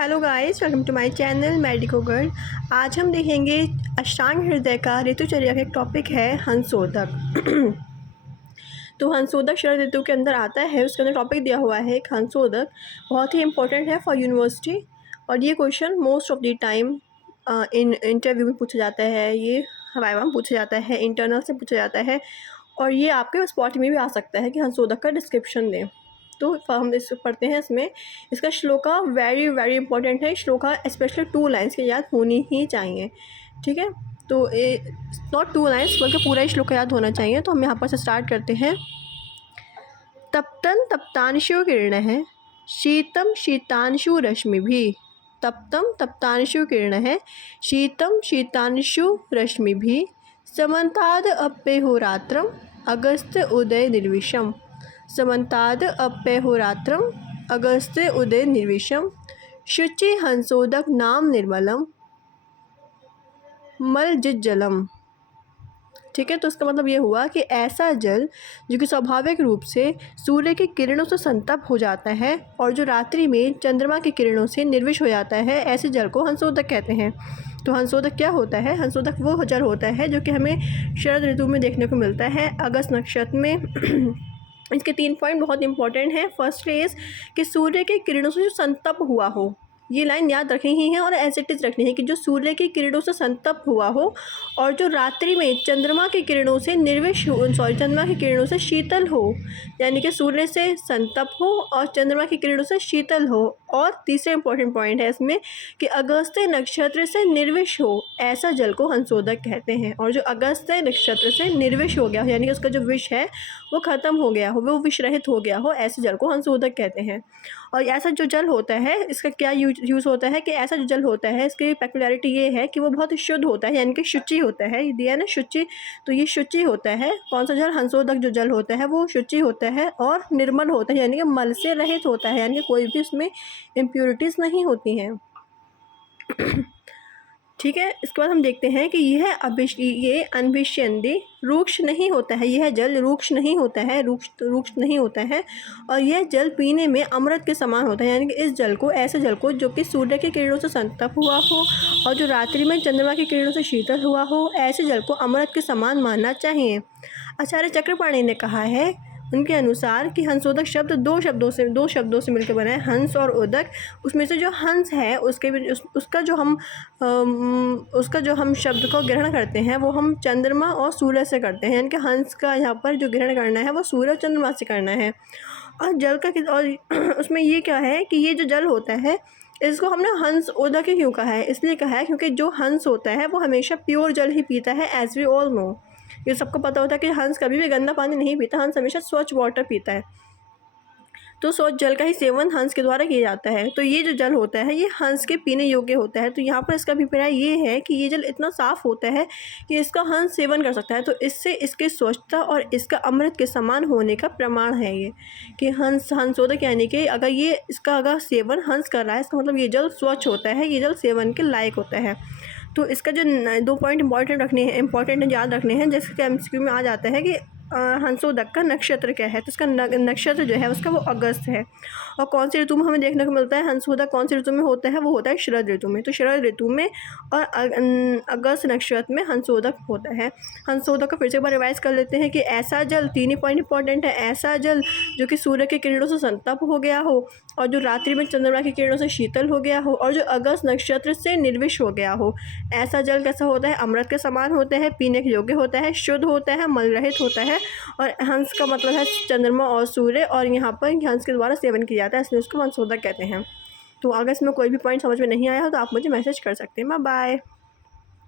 Hello guys, welcome to my channel medico girl. आज हम देखेंगे अष्टांग हृदय का ऋतुचर्या का एक टॉपिक है हंसोदक। तो हंसोदक शरद ऋतु के अंदर आता है, उसके अंदर टॉपिक दिया हुआ है एक हंसोदक। बहुत ही इंपॉर्टेंट है फॉर यूनिवर्सिटी और ये question most of the time in interview में पूछा जाता है, ये वाइवा में पूछा जाता है, इंटरनल से पूछा जाता है और ये आपके स्पॉट में भी आ सकता है कि हंसोदक का डिस्क्रिप्शन दें। तो हम इस पढ़ते हैं इसमें। इसका श्लोका वेरी वेरी इंपॉर्टेंट है। श्लोका स्पेशली 2 लाइन्स के याद होनी ही चाहिए, ठीक है। तो नॉट 2 लाइन्स बल्कि पूरा ही श्लोका याद होना चाहिए। तो हम यहाँ पर से स्टार्ट करते हैं। तप्तं तप्तांशु किरणः शीतं शीतांशु रश्मिभिः। तप्तं तप्तांशु किरणः शीतं शीतांशु रश्मिभिः समन्ताद् अप्यहोरात्रम् अगस्त्य उदय निर्विशम्। समन्ताद् अप्यहोरात्रम् अगस्त्य उदय निर्विशम्। शुचि हंसोदक नाम निर्मलम मलजिज्जलम। ठीक है, तो इसका मतलब ये हुआ कि ऐसा जल जो कि स्वाभाविक रूप से सूर्य की किरणों से संतप्त हो जाता है और जो रात्रि में चंद्रमा की किरणों से निर्विश हो जाता है, ऐसे जल को हंसोदक कहते हैं। तो हंसोदक क्या होता है? हंसोदक वो जल होता है जो कि हमें शरद ऋतु में देखने को मिलता है, अगस्त नक्षत्र में। इसके 3 पॉइंट बहुत इंपॉर्टेंट हैं। फर्स्ट इज़ कि सूर्य की किरणों से जो संतप्त हुआ हो, ये लाइन याद रखनी ही है और एज इट इज़ रखनी है कि जो सूर्य की किरणों से संतप्त हुआ हो और जो रात्रि में चंद्रमा की किरणों से निर्विश हो, चंद्रमा की किरणों से शीतल हो, यानी कि सूर्य से संतप्त हो और चंद्रमा की किरणों से शीतल हो। और तीसरा इंपॉर्टेंट पॉइंट है इसमें कि अगस्त्य नक्षत्र से निर्विश हो, ऐसा जल को हंसोदक कहते हैं। और जो अगस्त्य नक्षत्र से निर्विश हो गया हो, यानी कि उसका जो विष है वो ख़त्म हो गया हो, वो विष रहित हो गया हो, ऐसे जल को हंसोदक कहते हैं। और ऐसा जो जल होता है, इसका क्या यूज़ होता है कि ऐसा जो जल होता है, इसकी पेक्युलरिटी ये है कि वो बहुत शुद्ध होता है, यानी कि शुचि होता है। ये दिया ना शुचि, तो ये शुचि होता है। कौन सा जल? हंसोदक जो जल होता है वो शुचि होता है और निर्मल होता है, यानी कि मल से रहित होता है, यानी कि कोई भी उसमें इम्प्योरिटीज़ नहीं होती हैं। ठीक है, इसके बाद हम देखते हैं कि ये अनभिष्यंदी रूक्ष नहीं होता है। यह जल रूक्ष नहीं होता है, रूक्ष नहीं होता है और यह जल पीने में अमृत के समान होता है। यानी कि इस जल को, ऐसे जल को जो कि सूर्य की किरणों से संतप्त हुआ हो और जो रात्रि में चंद्रमा की किरणों से शीतल हुआ हो, ऐसे जल को अमृत के समान मानना चाहिए। आचार्य चक्रपाणि ने कहा है उनके अनुसार कि हंसोदक शब्द दो शब्दों से मिलकर बना है, हंस और उदक। उसमें से जो हंस है उसका जो हम शब्द को ग्रहण करते हैं वो हम चंद्रमा और सूर्य से करते हैं, यानी कि हंस का यहाँ पर जो ग्रहण करना है वो सूर्य और चंद्रमा से करना है। और जल का और उसमें ये क्या है कि ये जो जल होता है इसको हमने हंस उदक ही क्यों कहा है? इसलिए कहा है क्योंकि जो हंस होता है वो हमेशा प्योर जल ही पीता है। एज वी ऑल नो, ये सबको पता होता है कि हंस कभी भी गंदा पानी नहीं पीता, हंस हमेशा स्वच्छ वाटर पीता है। तो स्वच्छ जल का ही सेवन हंस के द्वारा किया जाता है। तो ये जो जल होता है ये हंस के पीने योग्य होता है। तो यहाँ पर इसका अभिप्राय ये है कि ये जल इतना साफ़ होता है कि इसका हंस सेवन कर सकता है। तो इससे इसकी स्वच्छता और इसका अमृत के समान होने का प्रमाण है ये कि हंसोदक, यानी कि अगर सेवन हंस कर रहा है, इसका मतलब ये जल स्वच्छ होता है, ये जल सेवन के लायक होता है। तो इसका जो 2 पॉइंट इंपॉर्टेंट याद रखने हैं, जैसे कि एमसीक्यू में आ जाता है कि हंसोदक का नक्षत्र क्या है। तो इसका नक्षत्र जो है उसका वो अगस्त है। और कौन सी ऋतु में हमें देखने को मिलता है हंसोदक? कौन सी ऋतु में होता है? वो होता है शरद ऋतु में। तो शरद ऋतु में और अगस्त नक्षत्र में हंसोदक होता है। हंसोदक को फिर से एक बार रिवाइज कर लेते हैं कि ऐसा जल, 3 ही पॉइंट इंपॉर्टेंट है। ऐसा जल जो कि सूर्य की किरणों से संतप्त हो गया हो और जो रात्रि में चंद्रमा की किरणों से शीतल हो गया हो और जो अगस्त नक्षत्र से निर्विश हो गया हो, ऐसा जल कैसा होता है? अमृत के समान होता है, पीने के योग्य होता है, शुद्ध होता है, मल रहित होता है। और हंस का मतलब है चंद्रमा और सूर्य, और यहाँ पर हंस के द्वारा सेवन किया जाता है, इसलिए उसको हंसोदक कहते हैं। तो अगर इसमें कोई भी पॉइंट समझ में नहीं आया हो तो आप मुझे मैसेज कर सकते हैं। बाय।